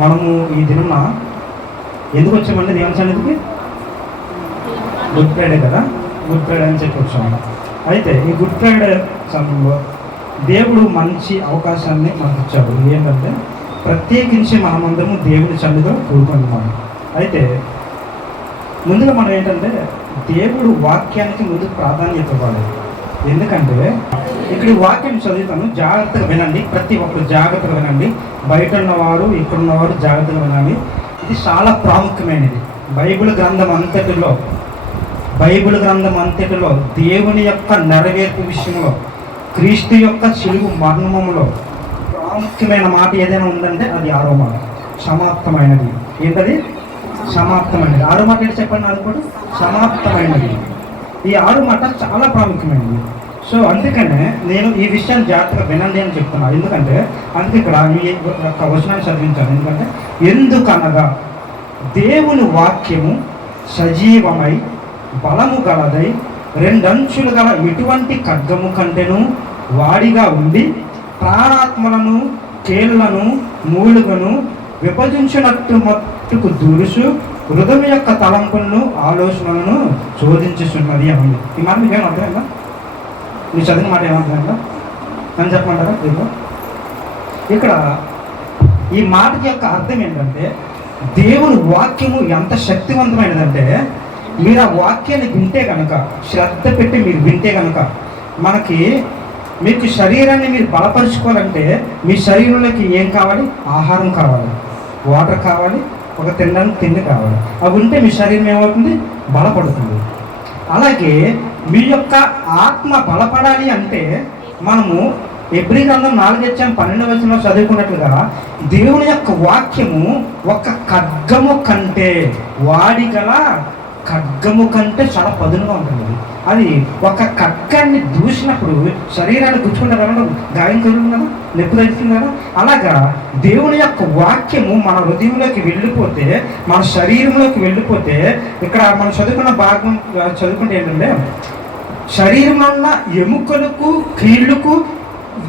మనము ఈ దినమున ఎందుకు వచ్చామండి దేవుని సన్నిధికి? గుడ్ ఫ్రైడే కదా, గుడ్ ఫ్రైడే అని చెప్పి వచ్చాము. అయితే ఈ గుడ్ ఫ్రైడే సమయంలో దేవుడు మంచి అవకాశాన్ని మనకు ఇచ్చాడు. ఏంటంటే ప్రత్యేకించి మనమందరము దేవుని సన్నిధిలో కూడుకుంటున్నాము. అయితే ముందుగా మనం ఏంటంటే దేవుడు వాక్యానికి ముందు ప్రాధాన్యత ఇవ్వాలి. ఎందుకంటే ఇక్కడ ఈ వాక్యం చదువుతాను, జాగ్రత్తగా వినండి. ప్రతి ఒక్కరు జాగ్రత్తగా వినండి. బయట ఉన్నవారు ఇక్కడ ఉన్నవారు జాగ్రత్తగా వినండి. ఇది చాలా ప్రాముఖ్యమైనది. బైబిల్ గ్రంథం అంతటిలో దేవుని యొక్క నెరవేర్పు విషయంలో, క్రీస్తు యొక్క సిలువ మరణములో ప్రాముఖ్యమైన మాట ఏదైనా ఉందంటే అది 6వ మాట, సమాప్తమైనది. ఏంటది? సమాప్తమైనది. 6వ మాట ఏంటి చెప్పండి? అది కూడా సమాప్తమైనది. ఈ 6వ మాట చాలా ప్రాముఖ్యమైనది. సో అందుకనే నేను ఈ విషయాన్ని జాగ్రత్తగా వినండి అని చెప్తున్నాను. ఎందుకంటే అందుకే ఇక్కడ ఒక వచనాన్ని చదివించాను. ఎందుకంటే ఎందుకనగా దేవుని వాక్యము సజీవమై బలము గలదై రెండంచులు గల ఎటువంటి ఖడ్గము కంటెను వాడిగా ఉండి ప్రాణాత్మలను, కేళ్లను, మూలుగను విభజించినట్టు మట్టుకు దూరుసు హృదయం యొక్క తలంపులను, ఆలోచనలను శోధించుచున్నది అని. ఈ మాట మీకేం అర్థమైందా? మీరు చదివిన మాట ఏమర్థమైందా అని చెప్పమంటారా? ఇక్కడ ఈ మాటకి యొక్క అర్థం ఏంటంటే దేవుని వాక్యము ఎంత శక్తివంతమైనదంటే మీరు ఆ వాక్యాన్ని వింటే కనుక, శ్రద్ధ పెట్టి మీరు వింటే కనుక, మీకు శరీరాన్ని మీరు బలపరుచుకోవాలంటే మీ శరీరంలోకి ఏం కావాలి? ఆహారం కావాలి, వాటర్ కావాలి, ఒక తినడానికి తిండి కావాలి. అవి ఉంటే మీ శరీరం ఏమవుతుంది? బలపడుతుంది. అలాగే మీ యొక్క ఆత్మ బలపడాలి అంటే మనము ఎబ్రీ గ్రంథం 4:12 చదువుకున్నట్లుగా దేవుని యొక్క వాక్యము ఒక ఖడ్గము కంటే, వాడిగల ఖడ్గము కంటే చాలా పదునుగా ఉంటుంది. అది ఒక ఖడ్గాన్ని దూసినప్పుడు శరీరాన్ని గుచ్చుకుంటే గాయం కలుగుతుంది కదా, నొప్పి తగ్గుతుంది కదా. అలాగా దేవుని యొక్క వాక్యము మన హృదయంలోకి వెళ్ళిపోతే, మన శరీరంలోకి వెళ్ళిపోతే, ఇక్కడ మనం చదువుకున్న భాగం చదువుకుంటే ఏంటంటే శరీరంలో ఉన్న ఎముకలకు, కీళ్ళకు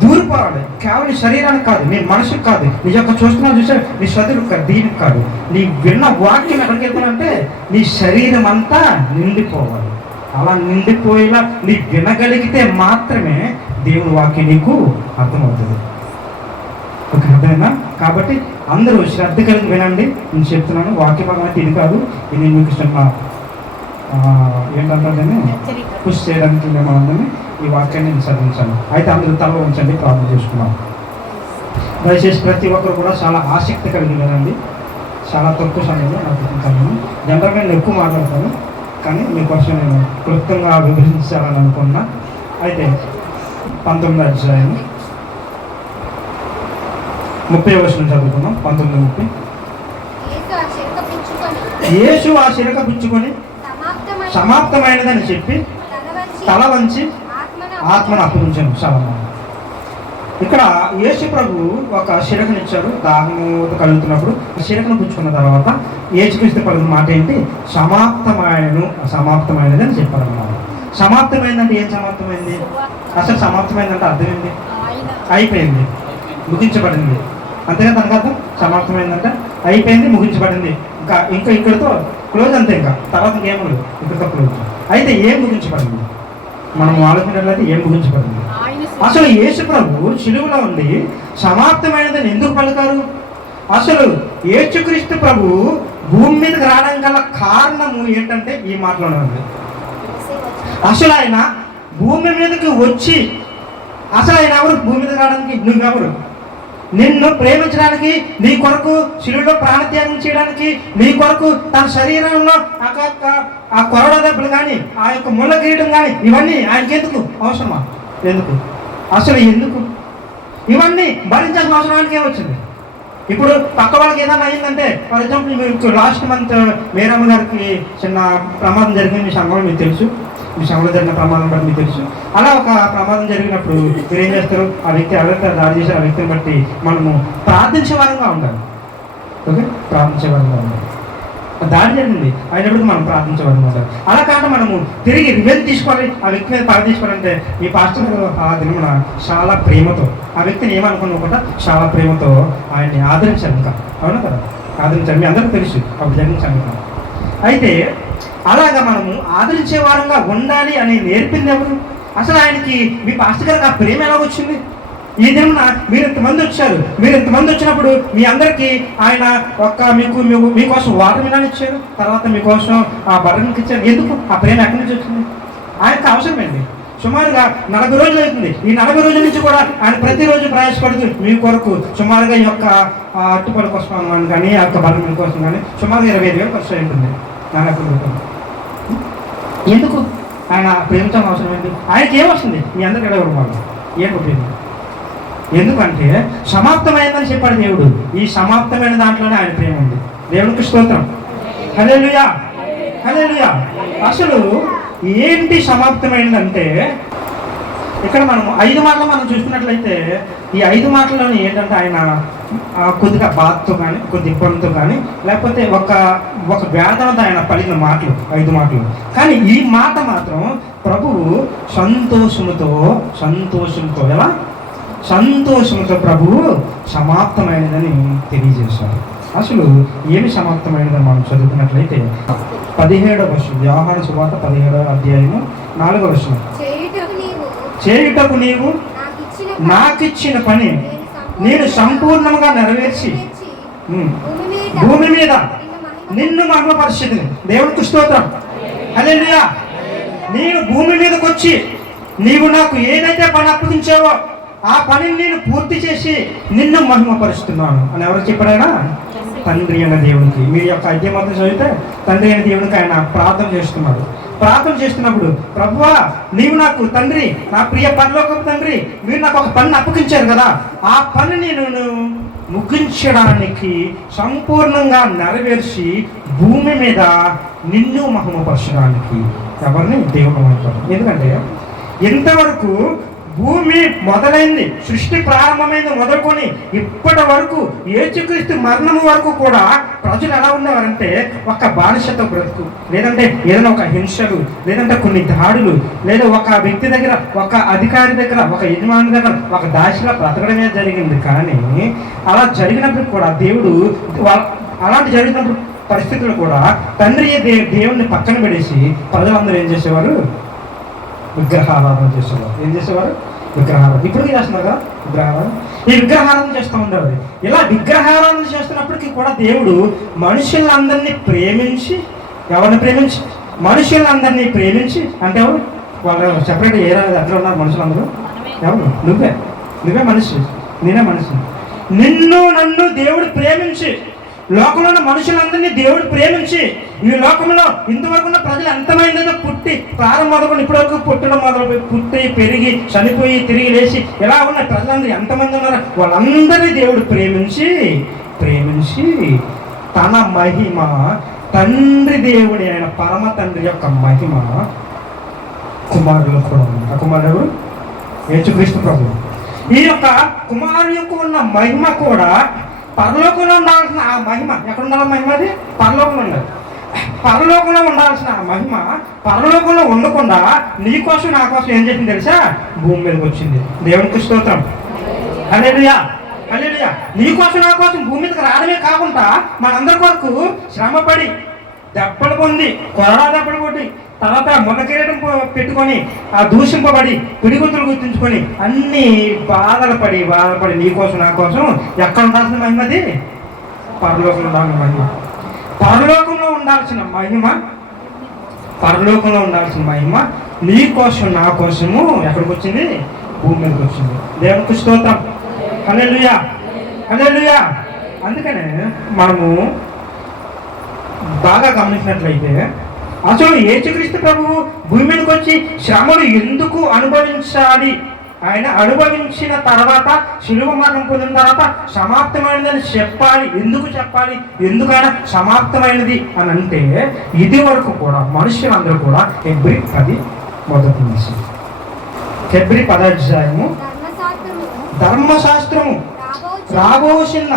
దూరిపోవాలి. కేవలం శరీరానికి కాదు, నీ మనసుకు కాదు, నీ యొక్క చూస్తున్నా చూసా నీ చదువు కాదు, దీనికి కాదు. నీ విన్న వాక్యం ఎక్కడికి వెళ్తానంటే నీ శరీరం అంతా నిండిపోవాలి. అలా నిండిపోయేలా నీ వినగలిగితే మాత్రమే దేవుని వాక్యం నీకు అర్థమవుతుంది. ఓకే, అర్థమైనా? కాబట్టి అందరూ శ్రద్ధ కలిగి వినండి. నేను చెప్తున్నాను, వాక్య భాగం అయితే ఇది కాదు. ఇది మీకు ఇష్టం ఏంటంటే కృషి చేయడానికి మేమందరినీ ఈ వాక్యాన్ని నేను చదివించాను. అయితే అందరూ తల ఉంచండి, ప్రార్థన చేసుకున్నాం. దయచేసి ప్రతి ఒక్కరు కూడా చాలా ఆసక్తి కలిగి వినండి. చాలా తక్కువ సమయంలో నాకు సమయం. జనరల్గా నేను ఎక్కువ మాట్లాడతాను, కానీ మీకోసం నేను క్లుప్తంగా వివరించాలని అనుకున్నా. అయితే 19వ అధ్యాయం 30వ వచనం చదువుకున్నాం. 19:30. యేసు ఆ శిరక పుచ్చుకొని సమాప్తమైనదని చెప్పి తల వంచి ఆత్మను అప్పగించాను. చాలా ఇక్కడ యేసు ప్రభు ఒక శిరకనిచ్చారు. దాహము కలుగుతున్నప్పుడు శిరకను పుచ్చుకున్న తర్వాత యేసుక్రీస్తు పలికిన మాట ఏంటి? సమాప్తమైనది అని చెప్పారన్నమాట. సమాప్తమైందంటే ఏం సమాప్తమైంది? అసలు సమాప్తమైందంటే అర్థం ఏంటి? అయిపోయింది, ముగించబడింది. అంతేగా దానికి అర్థం. సమాప్తమైందంటే అయిపోయింది, ముగించబడింది. ఇంకా ఇక్కడితో క్లోజ్. అంతే, ఇంకా తర్వాత ఇంకేమలేదు, ఇక్కడితో క్లోజ్. అయితే ఏం ముగించబడింది? మనం ఆలోచించినట్లయితే ఏం ముగించబడింది? అసలు యేసు ప్రభు శిలువలో ఉండి సమాప్తమైనదని ఎందుకు పలుకారు? అసలు యేసుక్రీస్తు ప్రభు భూమి మీదకి రావడానికి గల కారణము ఏంటంటే ఈ మాటలోనే ఉంది. అసలు ఆయన భూమి మీదకి వచ్చి, అసలు ఆయన ఎవరు? భూమి మీదకి రావడానికి నువ్వెవరు? నిన్ను ప్రేమించడానికి, నీ కొరకు శిలువలో ప్రాణత్యాగం చేయడానికి, నీ కొరకు తన శరీరంలో ఆ కొరడ దెబ్బలు కానీ, ఆ యొక్క ముళ్ళ కిరీటం కానీ, ఇవన్నీ ఆయనకి ఎందుకు అవసరమా? ఎందుకు? అసలు ఎందుకు ఇవన్నీ భరించాల్సిన అవసరానికి ఏమొచ్చింది? ఇప్పుడు పక్క వాళ్ళకి ఏదైనా అయిందంటే, ఫర్ ఎగ్జాంపుల్ మీకు లాస్ట్ మంత్ మేరమ్మ గారికి చిన్న ప్రమాదం జరిగింది. మీ సంఘంలో మీకు తెలుసు, మీ సంఘంలో జరిగిన ప్రమాదం బట్టి మీకు తెలుసు. అలా ఒక ప్రమాదం జరిగినప్పుడు మీరు ఏం చేస్తారు? ఆ వ్యక్తి ఎవరైతే దాడి చేసే ఆ వ్యక్తిని బట్టి మనము ప్రార్థించే వారంగా ఉండాలి. ఓకే, ప్రార్థించే వారంగా ఉండాలి. దాడి జరిగింది అయినప్పుడు మనం ప్రార్థించబడమాట. అలా కాకుండా మనము తిరిగి రివెంజ్ తీసుకోవాలి, ఆ వ్యక్తి మీద పగ తీసుకోవాలంటే ఈ పాస్టర్ గారు ఆ దినమున చాలా ప్రేమతో ఆ వ్యక్తిని ఏమనుకున్నా చాలా ప్రేమతో ఆయన్ని ఆదరించారు. ఇంకా అవునా కదా, ఆదరించారు. మీ అందరికీ తెలుసు అప్పుడు జరిగించాను. అయితే అలాగా మనము ఆదరించే వారంగా ఉండాలి అని నేర్పింది ఎవరు? అసలు ఆయనకి మీ పాస్టర్ గారికి ఆ ప్రేమ ఎలా వచ్చింది? ఈ దినమున మీరు ఇంతమంది వచ్చారు, మీరు ఇంతమంది వచ్చినప్పుడు మీ అందరికీ ఆయన మీకోసం వాటర్ మిలాన్ ఇచ్చారు, తర్వాత మీకోసం ఆ బటర్కి ఇచ్చారు. ఎందుకు? ఆ ప్రేమ ఎక్కడి నుంచి వచ్చింది? ఆయనకు అవసరమైంది. సుమారుగా 40 రోజులు అవుతుంది. ఈ 40 రోజుల నుంచి కూడా ఆయన ప్రతిరోజు ప్రయాసపడుతూ మీ కొరకు సుమారుగా ఈ యొక్క అట్టుపడి కోసం కానీ ఆ యొక్క బటర్మిల్ కోసం కానీ సుమారుగా 25,000 ఖర్చు ఉంటుంది. 40 రూపాయలు. ఎందుకు? ఆయన ప్రేమించడం అవసరం ఏంటి? ఆయనకి ఏమొస్తుంది? మీ అందరికీ వాళ్ళు ఏం ఉపయోగం? ఎందుకంటే సమాప్తమైందని చెప్పాడు దేవుడు. ఈ సమాప్తమైన దాంట్లోనే ఆయన ప్రేమ ఉంది. దేవునికి స్తోత్రం. హల్లెలూయా, హల్లెలూయా. అసలు ఏంటి సమాప్తమైనదంటే, ఇక్కడ మనం 5 మాటలు మనం చూసుకున్నట్లయితే ఈ 5 మాటల్లోని ఏంటంటే ఆయన కొద్దిగా బాధతో కానీ కొద్ది ఇబ్బందితో కానీ లేకపోతే ఒక వేదనతో ఆయన పలికిన మాటలు 5 మాటలు. కానీ ఈ మాట మాత్రం ప్రభువు సంతోషంతో ఎలా సంతోషంతో ప్రభువు సమాప్తమైనదని తెలియజేశారు. అసలు ఏమి సమాప్తమైనదని మనం చదువుకున్నట్లయితే 17వ వచనం, యోహాను సువార్త 17వ అధ్యాయము 4వ వచనం. చేయుటకు నీవు నాకిచ్చిన పని నేను సంపూర్ణంగా నెరవేర్చి భూమి మీద నిన్ను మహిమపరిచితిని. దేవునికి స్తోత్రం. హల్లెలూయా. నేను భూమి మీదకి వచ్చి నీవు నాకు ఏదైతే పని అప్పగించావో ఆ పనిని నేను పూర్తి చేసి నిన్ను మహిమపరుస్తున్నాను అని ఎవరు చెప్పారైనా? తండ్రి అయిన దేవునికి. మీ యొక్క అధ్యాయం చదివితే తండ్రి అయిన దేవునికి ఆయన ప్రార్థన చేస్తున్నాడు. ప్రార్థన చేస్తున్నప్పుడు, ప్రభువా నీవు నాకు తండ్రి, నా ప్రియ పరలోకపు తండ్రి, మీరు నాకు ఒక పనిని అప్పగించారు కదా, ఆ పనిని నేను ముగించడానికి సంపూర్ణంగా నెరవేర్చి భూమి మీద నిన్ను మహిమపరచడానికి ఎవరిని? దేవుడు అంటారు. ఎందుకంటే ఇంతవరకు భూమి మొదలైంది, సృష్టి ప్రారంభమైంది మొదలుకొని ఇప్పటి వరకు యేసుక్రీస్తు మరణం వరకు కూడా ప్రజలు ఎలా ఉండేవారంటే ఒక బానిసత బ్రతుకు, లేదంటే ఏదైనా ఒక హింసలు, లేదంటే కొన్ని దాడులు, లేదా ఒక వ్యక్తి దగ్గర, ఒక అధికారి దగ్గర, ఒక యజమాని దగ్గర ఒక దాసిలా బ్రతకడమే జరిగింది. కానీ అలా జరిగినప్పుడు కూడా దేవుడు అలాంటి జరిగినప్పుడు పరిస్థితులు కూడా తండ్రి దేవుడిని పక్కన పెడేసి ప్రజలందరూ ఏం చేసేవారు? విగ్రహారాధన చేసేవారు. ఏం చేసేవారు? విగ్రహారాధన. ఇప్పుడు చేస్తున్నారు కదా విగ్రహారాధన. ఈ విగ్రహారాధన చేస్తూ ఉండేవారు. ఇలా విగ్రహారాధన చేస్తున్నప్పటికీ కూడా దేవుడు మనుషులందరినీ ప్రేమించి, ఎవరిని ప్రేమించి? మనుషులందరినీ ప్రేమించి. అంటే ఎవరు? వాళ్ళు సెపరేట్ ఏ ఎట్లా ఉన్నారు మనుషులందరూ? ఎవరు? నువ్వే మనిషి, నేనే మనిషి. నిన్ను నన్ను దేవుడు ప్రేమించి, లోకంలో ఉన్న మనుషులందరినీ దేవుడు ప్రేమించి, ఈ లోకంలో ఇంతవరకు ఉన్న ప్రజలు ఎంతమందితో పుట్టి ప్రారంభం మొదలుకొని ఇప్పటివరకు పుట్టడం మొదలు పుట్టి పెరిగి చనిపోయి తిరిగి లేచి ఇలా ఉన్న ప్రజలందరూ ఎంతమంది ఉన్నారో వాళ్ళందరినీ దేవుడు ప్రేమించి తన మహిమ, తండ్రి దేవుడి ఆయన పరమ తండ్రి యొక్క మహిమ కుమారులు కూడా ఉంది. ఆ కుమారుడు యేసుక్రీస్తు ప్రభువు. ఈ యొక్క కుమారుడు యొక్క ఉన్న మహిమ కూడా పరలోకంలో ఉండాల్సిన ఆ మహిమ ఎక్కడ ఉండాలి? మహిమ అది పరలోకంలో ఉండాలి. పరలోకంలో ఉండాల్సిన ఆ మహిమ పరలోకంలో ఉండకుండా నీ కోసం నా కోసం ఏం చేసింది తెలుసా? భూమి మీదకి వచ్చింది. దేవునికి స్తోత్రం. హల్లెలూయా, హల్లెలూయా. నీ కోసం నా కోసం భూమి మీదకి రావడమే కాకుండా మనందరి కొరకు శ్రమపడి, దెబ్బలు పొంది, కొరడా దెబ్బలు కొట్టి, తర్వాత మునకిరీటం పెట్టుకొని, ఆ దూషింపబడి, పిడిగుతులు గుర్తుంచుకొని అన్ని బాధలు పడి నీ కోసం నా కోసం ఎక్కడ ఉండాల్సిన మహిమది? పరలోకంలో ఉండాల్సిన మహిమ. పరలోకంలో ఉండాల్సిన మహిమ నీ కోసం నా కోసము ఎక్కడికి వచ్చింది? భూమి మీదకి వచ్చింది. దేవునికి స్తోత్రం. హల్లెలూయా, హల్లెలూయా. అందుకనే మనము బాగా గమనించినట్లయితే అసలు యేసుక్రీస్తు ప్రభువు భూమి మీదకి వచ్చి శ్రమలు ఎందుకు అనుభవించాలి? ఆయన అనుభవించిన తర్వాత, శిలువ మరణం పొందిన తర్వాత సమాప్తమైనదని చెప్పాలి. ఎందుకు చెప్పాలి? ఎందుకైనా సమాప్తమైనది అని అంటే ఇది వరకు కూడా మనుషులందరూ కూడా హెబ్రీ 10 మొదటి నుంచి హెబ్రీ 10 అధ్యాయము ధర్మశాస్త్రము రాబోసిన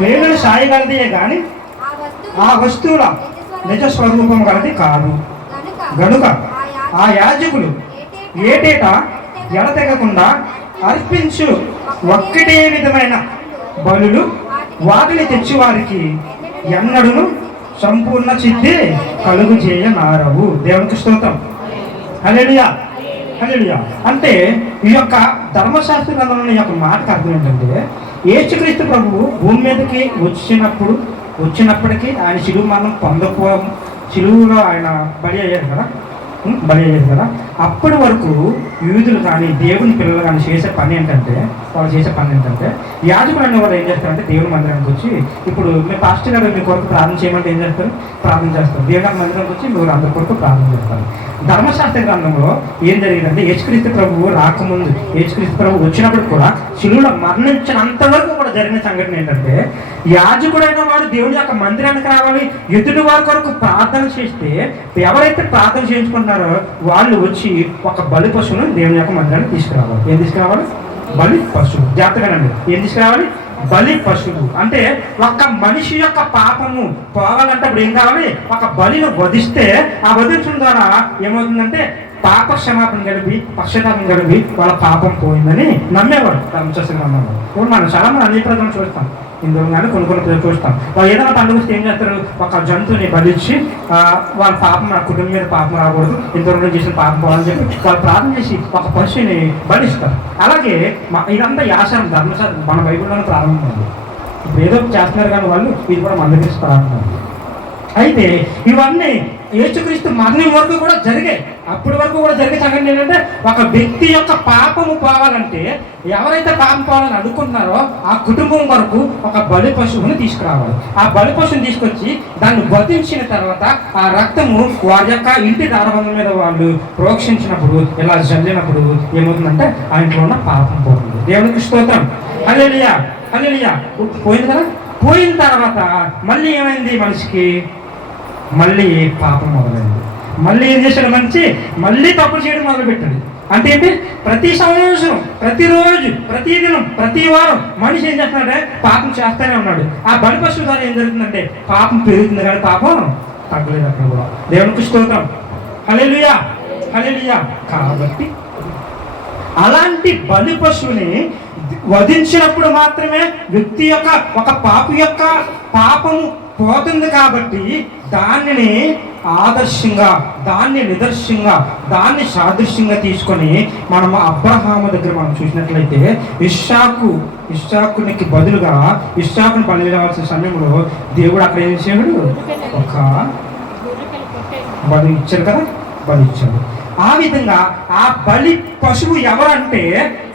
మేలును సాయగలదే కానీ ఆ వస్తువుల నిజ స్వరూపం గలది కాదు గనుక ఆ యాజకులు ఏటేటా ఎడతెగకుండా అర్పించు ఒక్కటే విధమైన బలులు వాటిని తెచ్చి వారికి ఎన్నడూను సంపూర్ణ సిద్ధి కలుగు చేయనారవు. దేవునికి స్తోత్రం. హల్లెలూయా, హల్లెలూయా. అంటే ఈ యొక్క ధర్మశాస్త్ర గ్రంథంలో ఈ యొక్క మాటకు అర్థం ఏంటంటే, యేసుక్రీస్తు ప్రభువు భూమి మీదకి వచ్చినప్పటికీ ఆయన శిలువ మరణం శిలువలో ఆయన బలి అయ్యారు కదా. అప్పటి వరకు యూదులు కానీ దేవుని పిల్లలు కానీ చేసే పని ఏంటంటే యాజకులు అనేవాళ్ళు ఏం చేస్తారంటే దేవుని మందిరానికి వచ్చి, ఇప్పుడు మీ పాస్టర్ గారు మీ కొరకు ప్రార్థన చేయమంటే ఏం చేస్తారు? ప్రార్థన చేస్తారు. దేవుని మందిరానికి వచ్చి మీరు అందరి కొరకు ప్రార్థన చేస్తారు. ధర్మశాస్త్ర గ్రంథంలో ఏం జరిగిందంటే, యేసుక్రీస్తు ప్రభువు రాకముందు, యేసుక్రీస్తు ప్రభువు వచ్చినప్పుడు కూడా శిలువలో మరణించినంత వరకు కూడా జరిగిన సంఘటన ఏంటంటే, యాజకుడైన వాడు దేవుని యొక్క మందిరానికి రావాలి, ఎదుటి వారి కొరకు ప్రార్థన చేస్తే ఎవరైతే ప్రార్థన చేయించుకుంటున్నారో వాళ్ళు వచ్చి ఒక బలి పశువును దేవుని యొక్క మందిరానికి తీసుకురావాలి. ఏం తీసుకురావాలి? బలి పశువు. జాగ్రత్తగానండి, ఏం తీసుకురావాలి? బలి పశువు. అంటే ఒక మనిషి యొక్క పాపము పోవాలంటే అప్పుడు ఏం కావాలి? ఒక బలిని వధిస్తే ఆ వధించడం ద్వారా ఏమవుతుందంటే పాప క్షమాపణ కలిపి పశ్చాత్తాపం కలిపి వాళ్ళ పాపం పోయిందని నమ్మేవాడు ధర్మశాస్త్ర గ్రంథంలో. ఇప్పుడు మనం చాలా మంది అన్ని ప్రజలు చూస్తాం, ఇందులో కానీ కొన్ని చూస్తాం. వాళ్ళు ఏదైనా పండుగ వస్తే ఏం చేస్తారు? ఒక జంతువుని బలిచ్చి వాళ్ళ పాపం, నా కుటుంబం మీద పాపం రాకూడదు, ఇంతవరకు చేసిన పాపం పోవాలని చెప్పి వాళ్ళు ప్రార్థన చేసి ఒక పశువుని బలిస్తారు. అలాగే ఇదంతా యాసనం ధర్మశాస్త్రం మన బైబిల్లోనే ప్రారంభమైంది. ఇప్పుడు ఏదో చేస్తున్నారు కానీ వాళ్ళు ఇది కూడా మన దగ్గర ప్రారంభమైంది. అయితే ఇవన్నీ యేసుక్రీస్తు మరణం వరకు కూడా జరిగాయి. అప్పటి వరకు కూడా జరిగే సంగతి ఏంటంటే, ఒక వ్యక్తి యొక్క పాపము పోవాలంటే, ఎవరైతే పాపం పోవాలని అనుకుంటున్నారో ఆ కుటుంబం వరకు ఒక బలి పశువుని తీసుకురావాలి. ఆ బలి పశువుని తీసుకొచ్చి దాన్ని వధించిన తర్వాత ఆ రక్తము వారి యొక్క ఇంటి దారబంధం మీద వాళ్ళు ప్రోక్షించినప్పుడు, ఇలా జల్లినప్పుడు ఏమవుతుందంటే ఆ ఇంట్లో ఉన్న పాపం పోతుంది. దేవునికి స్తోత్రం. హల్లెలూయా, హల్లెలూయా. పోయింది కదా. పోయిన తర్వాత మళ్ళీ ఏమైంది? మనిషికి మళ్ళీ పాపం మొదలైంది. మళ్ళీ ఏం చేశాడు? మళ్ళీ తప్పు చేయడం మొదలుపెట్టాడు. అంటే ఏంటి? ప్రతి సంవత్సరం, ప్రతిరోజు, ప్రతిదినం, ప్రతి వారం మనిషి ఏం చేస్తున్నాడంటే పాపం చేస్తూనే ఉన్నాడు. ఆ బలి పశువు ద్వారా ఏం జరుగుతుందంటే పాపం పెరుగుతుంది కానీ పాపం తగ్గలేదు అక్కడ కూడా. దేవునికి స్తోత్రం. హల్లెలూయా, హల్లెలూయా. కాబట్టి అలాంటి బలి పశువుని వధించినప్పుడు మాత్రమే వ్యక్తి యొక్క ఒక పాపి యొక్క పాపము పోతుంది. కాబట్టి దానిని ఆదర్శంగా, దాన్ని నిదర్శంగా, దాన్ని సాదృశ్యంగా తీసుకొని మనము అబ్రహాము దగ్గర మనం చూసినట్లయితే ఇస్సాకునికి బదులుగా ఇస్సాకుని బలి ఇవ్వాల్సిన సమయంలో దేవుడు అక్కడ ఏం చేశాడు? ఒక బలి ఇచ్చాడు కదా, బలి ఇచ్చాడు. ఆ విధంగా ఆ బలి పశువు ఎవరంటే,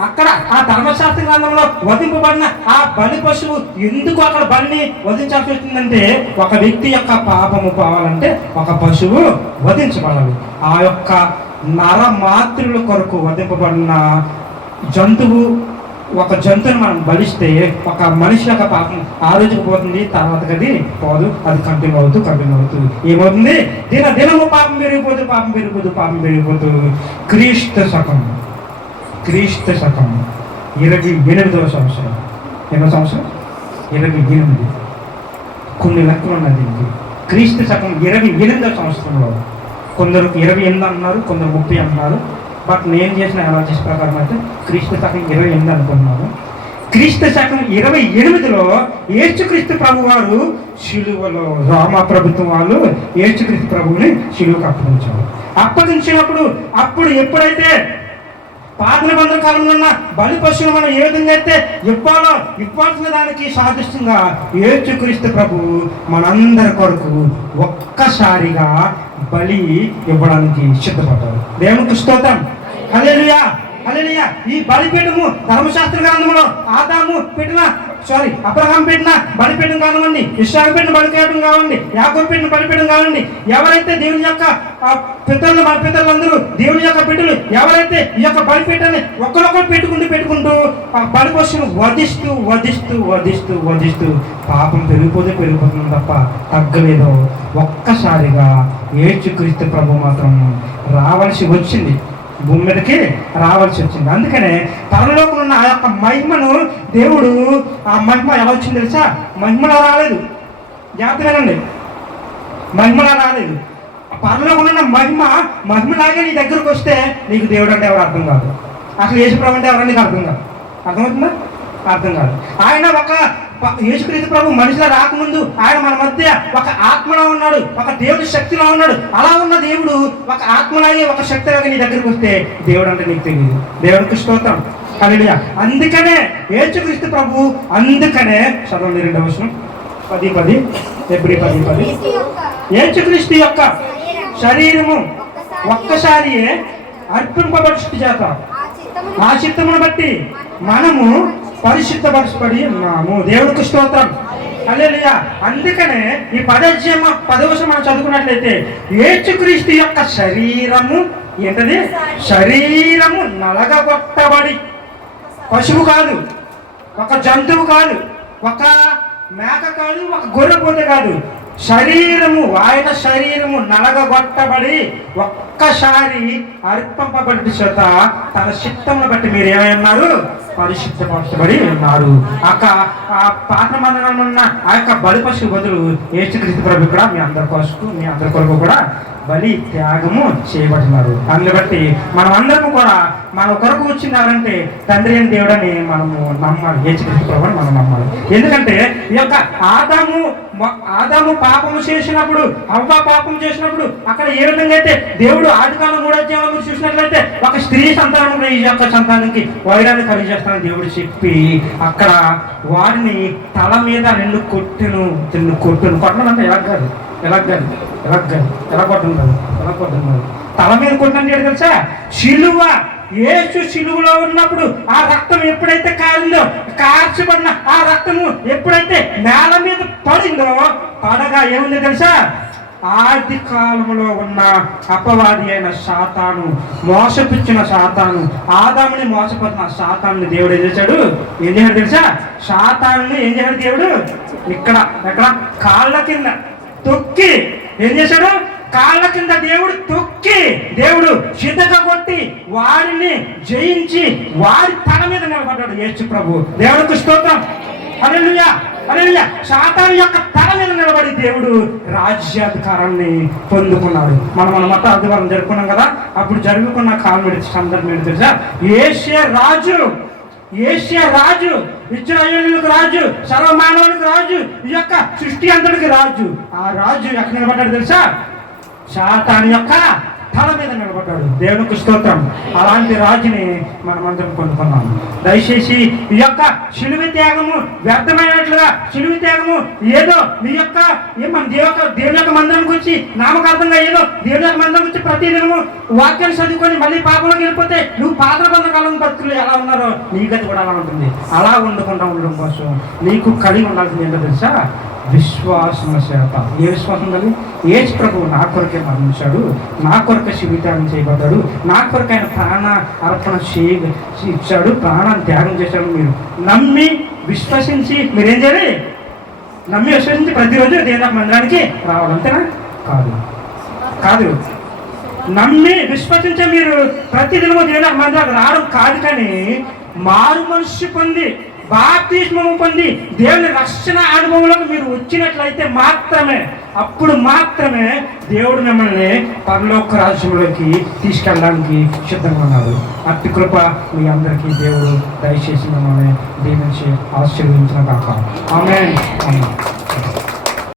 అక్కడ ఆ ధర్మశాస్త్ర గ్రంథంలో వధింపబడిన ఆ బలి పశువు ఎందుకు అక్కడ బలిని వధించాల్సి వచ్చిందంటే, ఒక వ్యక్తి యొక్క పాపము పోవాలంటే ఒక పశువు వధించబడాలి. ఆ యొక్క నరమాతృల కొరకు వధింపబడిన జంతువు, ఒక జంతువుని మనం బలిస్తే ఒక మనిషి యొక్క పాపం ఆ రోజుకు పోతుంది, తర్వాత అది పోదు, అది కంటిన్యూ అవుతూ ఏమవుతుంది? దినము పాపం పెరిగిపోతూ క్రీస్తు శకం 28వ సంవత్సరం. ఎన్నో సంవత్సరం? 28. కొన్ని లెక్కలు ఉన్నాయి దీనికి. క్రీస్తు శకం 28వ సంవత్సరంలో కొందరు 28 అన్నారు, కొందరు 30 అన్నారు. బట్ నేను చేసిన అనాలిసిస్ ప్రకారం అయితే క్రీస్తు శకం 28 అనుకున్నాను. క్రీస్తు శకం 28లో యేసుక్రీస్తు ప్రభు వారు శిలువలో, రోమా ప్రభుత్వం వాళ్ళు యేసుక్రీస్తు ప్రభువుని శిలువకు అప్పగించారు. అప్పగించినప్పుడు ఎప్పుడైతే పాత నిబంధన కాలంలో ఉన్న బలి పశువులు మనం ఏ విధంగా అయితే ఇవ్వాల్సిన దానికి సాదృశ్యంగా యేసుక్రీస్తు ప్రభువు మనందరి కొరకు ఒక్కసారిగా బలి ఇవ్వడానికి సిద్ధపడ్డారు. దేవునికి స్తోత్రం. హల్లెలూయా, హల్లెలూయా. ఈ బలిపీఠము ధర్మశాస్త్ర గ్రంథంలో అబ్రహాం పెట్టిన బలిపీఠం కానివ్వండి, ఇస్సాకు పెట్టిన బలిపీఠం కావండి, యాకోబు పెట్టిన బలిపీఠం కావండి, ఎవరైతే దేవుని యొక్క మన పితరులందరూ దేవుని యొక్క బిడ్డలు ఎవరైతే ఈ యొక్క బలిపీఠాన్ని ఒక్కరొక్కరు పెట్టుకుంటూ బలి పశువును వధిస్తూ పాపం పెరిగిపోతుంది తప్ప తగ్గలేదు. ఒక్కసారిగా యేసుక్రీస్తు ప్రభు మాత్రం రావాల్సి వచ్చింది, భూమి మీదకి రావాల్సి వచ్చింది. అందుకనే పరలోకంలో ఉన్న ఆ యొక్క మహిమను దేవుడు, ఆ మహిమ ఎలా వచ్చింది తెలుసా? మహిమలో రాలేదు. జాగ్రత్తగానండి. మహిమలా రాలేదు. పరలోకంలో ఉన్న మహిమలాగే నీ దగ్గరకు వస్తే నీకు దేవుడు అంటే ఎవరు అర్థం కాదు. అసలు యేసుప్రభు అంటే ఎవరని నీకు అర్థం కాదు. అర్థమవుతుందా? అర్థం కాదు. ఆయన యేసుక్రీస్తు ప్రభు మనిషిలో రాకముందు ఆయన మన మధ్య ఒక ఆత్మలో ఉన్నాడు, ఒక దేవుడి శక్తిలో ఉన్నాడు. అలా ఉన్న దేవుడు ఒక ఆత్మలాగే ఒక శక్తిలాగే నీ దగ్గరికి వస్తే దేవుడు అంటే నీకు తెలియదు. దేవుడికి స్తోత్రం, హల్లెలూయా. అందుకనే యేసుక్రీస్తు ప్రభు, అందుకనే చదవండి 2వ వచనం 10:10 ఎబ్రీ 10:10. యేసుక్రీస్తు యొక్క శరీరము ఒక్కసారి అర్పింపబడి చేత ఆ చిత్తమును బట్టి మనము పరిశుద్ధపరచబడి ఉన్నాము. దేవుడికి స్తోత్రం, హల్లెలూయా. అందుకనే ఈ 10వ వచనం మనం చదువుకున్నట్లయితే యేసుక్రీస్తు యొక్క శరీరము ఏంటది? శరీరము నలగగొట్టబడి, పశువు కాదు, ఒక జంతువు కాదు, ఒక మేక కాదు, ఒక గొర్రెపోతే కాదు, శరీరము, ఆయన శరీరము నలగగొట్టబడి ఒక్కసారి అర్పింపబడి చేత తన చిత్తమును బట్టి మీరు ఏమన్నారు? పరిశుద్ధపరచబడి ఉన్నారు. ఆ పాత మందిరంలో ఉన్న ఆ యొక్క బలి పశువు బదులు యేసుక్రీస్తు ప్రభు ఇక్కడ మీ అందరి కొరకు కూడా బలి త్యాగము చేయబడుతున్నారు. అందుని బట్టి మనం అందరము కూడా మన కొరకు వచ్చింది ఎవరంటే తండ్రి అయిన దేవుడని మనము నమ్మాలి. యేసుక్రీస్తు ప్రభువుని మనం నమ్మాలి. ఎందుకంటే ఈ యొక్క ఆదాము పాపము చేసినప్పుడు, హవ్వ పాపం చేసినప్పుడు అక్కడ ఏ విధంగా అయితే దేవుడు ఆదికాండం 3వ అధ్యాయంలో చూసినట్లయితే ఒక స్త్రీ సంతానం ఈ యొక్క సంతానానికి వైరాన్ని కలిగజేస్తానని దేవుడు చెప్పి అక్కడ వారిని తల మీద నిన్ను కొట్టును కొట్టడం అంటే ఎలా కొట్టుంటారు తల మీద కొట్టిన తెలుసా? శిలువ. యేసు శిలువలో ఉన్నప్పుడు ఆ రక్తం ఎప్పుడైతే కాలిందో, కార్చబడిన ఆ రక్తము ఎప్పుడైతే నేల మీద పడిందో, పడగా ఏముంది తెలుసా? ఆది కాలంలో ఉన్న అపవాది అయిన సాతాను, మోసపుచ్చిన సాతాను, ఆదాముని మోసపోతున్న సాతాను దేవుడు ఏం చేశాడు తెలుసా? సాతాను ఏం చేశాడు దేవుడు? ఎక్కడ కాళ్ళ కింద తొక్కి ఏం చేశాడు? కాళ్ళ కింద దేవుడు తొక్కి, దేవుడు చితక కొట్టి వారిని జయించి వారి తల మీద నిలబడ్డాడు యేసు ప్రభు. దేవుడికి స్తోత్రం, హల్లెలూయా, హల్లెలూయా. సాతాను యొక్క తల మీద నిలబడి దేవుడు రాజ్యాధికారాన్ని పొందుకున్నాడు. మన మత ఆదివారం జరుపుకున్నాం కదా, అప్పుడు జరుగుకున్న కాల్మెడి సందర్భం తెలుసా? ఏషియా రాజు, ఇశ్రాయేలులకు రాజు, సర్వమానవులకు రాజు, ఈ యొక్క సృష్టి అంతటికి రాజు. ఆ రాజు ఎక్కడ నిలబడ్డాడు తెలుసా? సాతాను యొక్క తల మీద నిలబడ్డాడు. దేవునికి స్తోత్రం. అలాంటి రాజుని మనమందరం పొందుకున్నాం. దయచేసి ఈ యొక్క శిలువ త్యాగము వ్యర్థమైనట్లుగా, శిలువ త్యాగము ఏదో నీ యొక్క దేవుని యొక్క మందిరానికి వచ్చి నామకార్థంగా ఏదో దేవుని యొక్క మందిరం వచ్చి ప్రతిదినము వాక్యాన్ని చదువుకొని మళ్ళీ పాపంలోకి వెళ్ళిపోతే నువ్వు పాత బంధకాలం భక్తులు ఎలా ఉన్నారో నీ గతి కూడా అలా ఉంటుంది. అలా ఉండకుండా ఉండడం కోసం నీకు కలిగి ఉండాల్సింది ఏంటో తెలుసా? విశ్వాసం చేత. ఏ విశ్వాసం కలిగి? యేసు ప్రభువు నా కొరకే మరణించాడు, నా కొరకే శిబితాన్ని చేయబడ్డాడు, నా కొరకు ఆయన ప్రాణ అర్పణ ఇచ్చాడు, ప్రాణాన్ని త్యాగం చేశాడు. మీరు నమ్మి విశ్వసించి మీరేం చేయాలి? నమ్మి విశ్వసించి ప్రతిరోజు దేవుని మందిరానికి రావాలి. అంతేనా? కాదు. నమ్మి విశ్వసించే మీరు ప్రతిదినము దేవుని మందిరానికి రావడం కాదు, కానీ మారు మనస్సు పొంది బాప్తిస్మము పొంది దేవుని రక్షణ అనుభవంలోకి మీరు వచ్చినట్లయితే అప్పుడు మాత్రమే దేవుడు మిమ్మల్ని పరలోక రాజ్యంలోకి తీసుకెళ్ళడానికి సిద్ధంగా ఉన్నాడు. అట్టి కృప మీ అందరికీ దేవుడు దయచేసి మిమ్మల్ని దీవించి ఆశీర్వదించిన కాక. ఆమేన్.